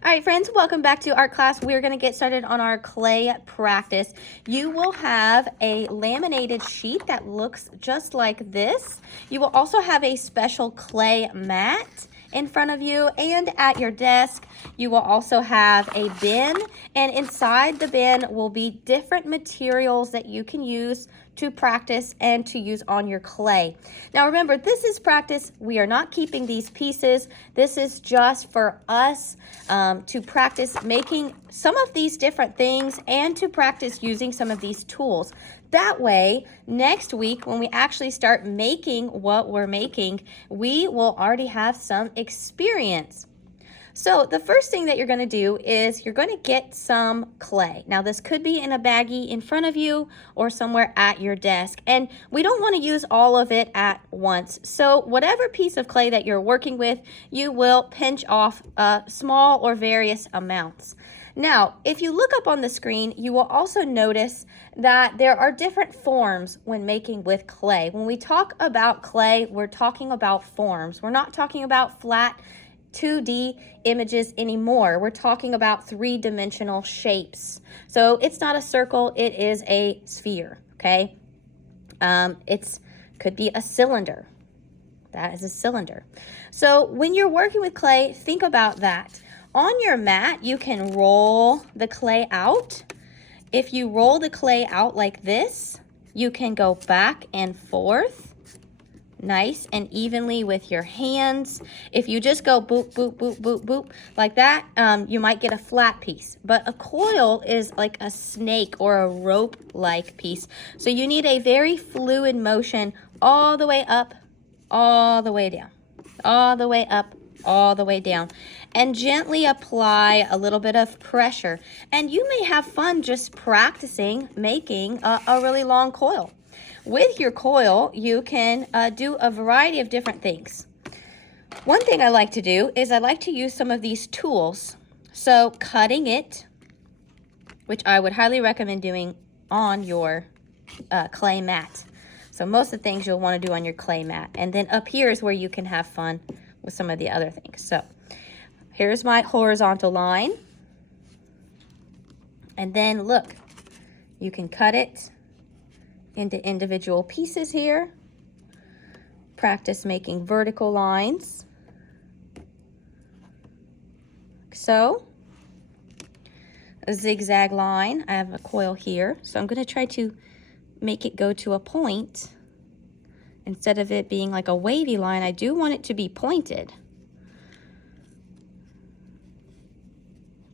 All right, friends, welcome back to art class. We're going to get started on our clay practice. You will have a laminated sheet that looks just like this. You will also have a special clay mat in front of you, and at your desk you will also have a bin, and inside the bin will be different materials that you can use to practice and to use on your clay. Now remember, this is practice. We are not keeping these pieces. This is just for us to practice making some of these different things and to practice using some of these tools. That way, next week when we actually start making what we're making, we will already have some experience. So the first thing that you're going to do is you're going to get some clay. Now this could be in a baggie in front of you or somewhere at your desk. And we don't want to use all of it at once. So whatever piece of clay that you're working with, you will pinch off small or various amounts. Now, if you look up on the screen, you will also notice that there are different forms when making with clay. When we talk about clay, we're talking about forms. We're not talking about flat 2D images anymore. We're talking about three-dimensional shapes. So it's not a circle, it is a sphere, okay? It could be a cylinder. That is a cylinder. So when you're working with clay, think about that. On your mat, you can roll the clay out. If you roll the clay out like this, you can go back and forth nice and evenly with your hands. If you just go boop, boop, boop, boop, boop, like that, you might get a flat piece. But a coil is like a snake or a rope-like piece. So you need a very fluid motion all the way up, all the way down, all the way up, all the way down, and gently apply a little bit of pressure. And you may have fun just practicing making a really long coil. With your coil, you can do a variety of different things. One thing I like to do is I like to use some of these tools. So cutting it, which I would highly recommend doing on your clay mat. So most of the things you'll want to do on your clay mat. And then up here is where you can have fun with some of the other things. So here's my horizontal line. And then look, you can cut it into individual pieces here. Practice making vertical lines. So, a zigzag line. I have a coil here, so I'm going to try to make it go to a point. Instead of it being like a wavy line, I do want it to be pointed.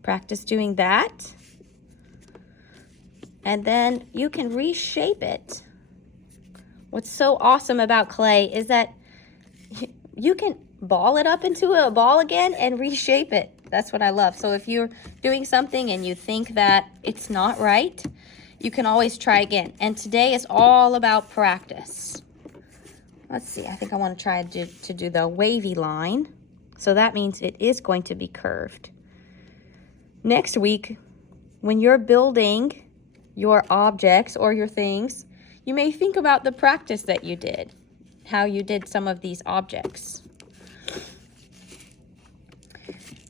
Practice doing that. And then you can reshape it. What's so awesome about clay is that you can ball it up into a ball again and reshape it. That's what I love. So if you're doing something and you think that it's not right, you can always try again. And today is all about practice. Let's see, I think I want to try to do the wavy line. So that means it is going to be curved. Next week, when you're building your objects or your things, you may think about the practice that you did, how you did some of these objects.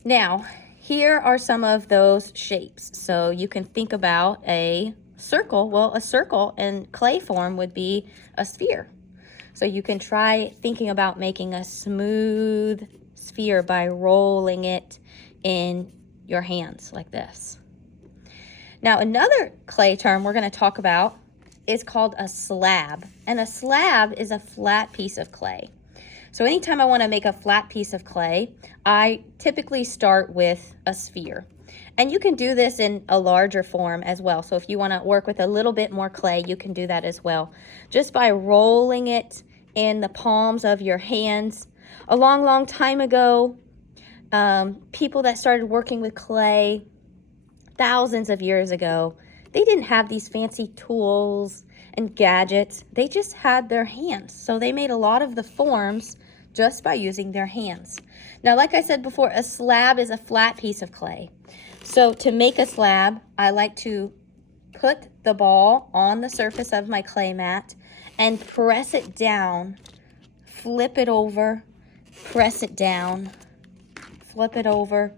Now, here are some of those shapes. So you can think about a circle. Well, a circle in clay form would be a sphere. So you can try thinking about making a smooth sphere by rolling it in your hands like this. Now, another clay term we're going to talk about is called a slab. And a slab is a flat piece of clay. So anytime I want to make a flat piece of clay, I typically start with a sphere. And you can do this in a larger form as well. So if you want to work with a little bit more clay, you can do that as well. Just by rolling it in the palms of your hands. A long, long time ago, people that started working with clay thousands of years ago, they didn't have these fancy tools and gadgets. They just had their hands. So they made a lot of the forms just by using their hands. Now, like I said before, a slab is a flat piece of clay. So to make a slab, I like to put the ball on the surface of my clay mat and press it down, flip it over, press it down, flip it over,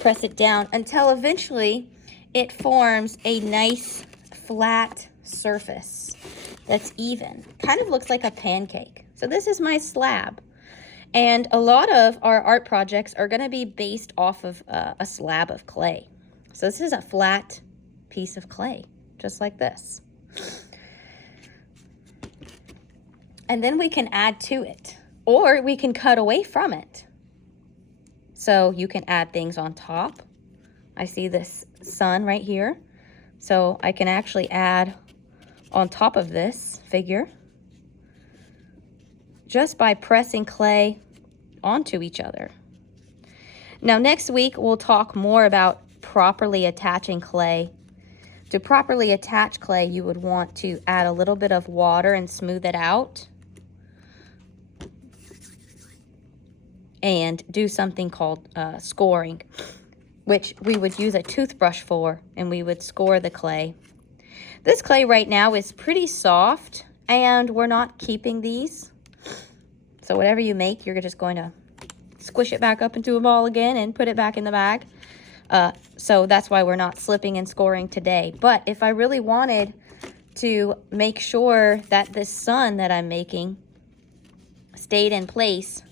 press it down until eventually it forms a nice flat surface that's even. Kind of looks like a pancake. So this is my slab. And a lot of our art projects are going to be based off of a slab of clay. So this is a flat piece of clay, just like this. And then we can add to it, or we can cut away from it. So you can add things on top. I see this sun right here. So I can actually add on top of this figure just by pressing clay onto each other. Now next week we'll talk more about properly attaching clay. To properly attach clay, you would want to add a little bit of water and smooth it out, and do something called scoring, which we would use a toothbrush for, and we would score the clay. This clay right now is pretty soft, and we're not keeping these. So whatever you make, you're just going to squish it back up into a ball again and put it back in the bag. So that's why we're not slipping and scoring today. But if I really wanted to make sure that this sun that I'm making stayed in place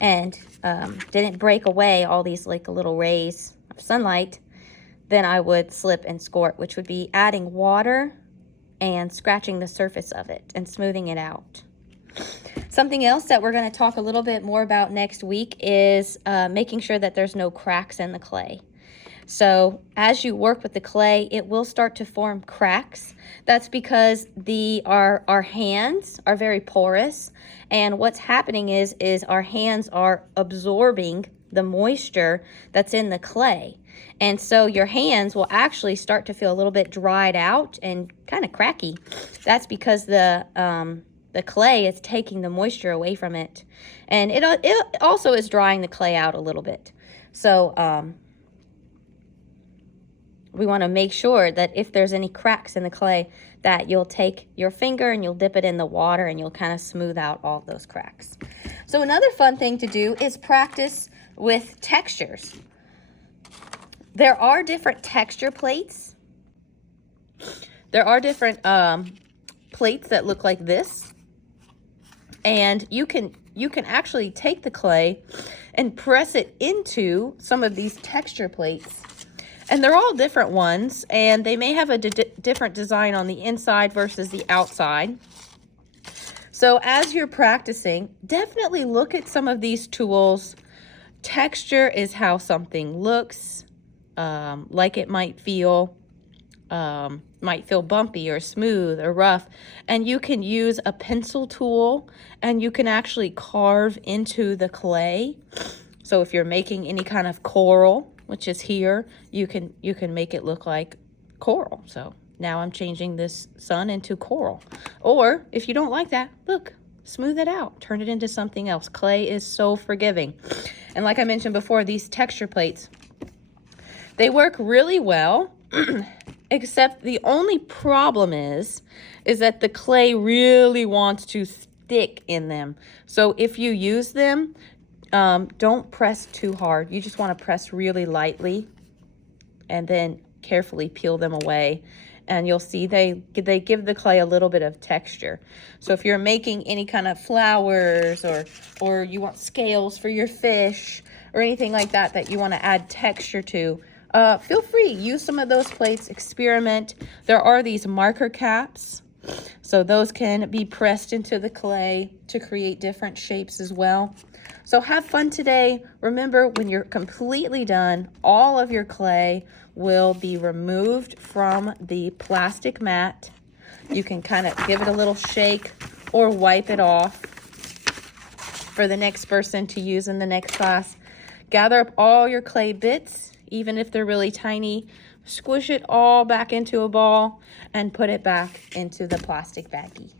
and didn't break away all these like little rays of sunlight, then I would slip and score it, which would be adding water and scratching the surface of it and smoothing it out. Something else that we're going to talk a little bit more about next week is making sure that there's no cracks in the clay. So as you work with the clay, it will start to form cracks. That's because our hands are very porous, and what's happening is our hands are absorbing the moisture that's in the clay. And so your hands will actually start to feel a little bit dried out and kind of cracky. That's because the clay is taking the moisture away from it. And it also is drying the clay out a little bit. So we want to make sure that if there's any cracks in the clay, that you'll take your finger and you'll dip it in the water and you'll kind of smooth out all of those cracks. So another fun thing to do is practice with textures. There are different texture plates. There are different plates that look like this. And you can actually take the clay and press it into some of these texture plates. And they're all different ones, and they may have a different design on the inside versus the outside. So as you're practicing, definitely look at some of these tools. Texture is how something looks, like it might feel bumpy or smooth or rough. And you can use a pencil tool, and you can actually carve into the clay. So if you're making any kind of coral, which is here, you can make it look like coral. So now I'm changing this sun into coral. Or if you don't like that, look, smooth it out, turn it into something else. Clay is so forgiving. And like I mentioned before, these texture plates, they work really well, except the only problem is that the clay really wants to stick in them. So if you use them, don't press too hard. You just want to press really lightly and then carefully peel them away. And you'll see they give the clay a little bit of texture. So if you're making any kind of flowers or you want scales for your fish or anything like that you want to add texture to, feel free. Use some of those plates, experiment. There are these marker caps. So those can be pressed into the clay to create different shapes as well. So have fun today. Remember, when you're completely done, all of your clay will be removed from the plastic mat. You can kind of give it a little shake or wipe it off for the next person to use in the next class. Gather up all your clay bits, even if they're really tiny. Squish it all back into a ball and put it back into the plastic baggie.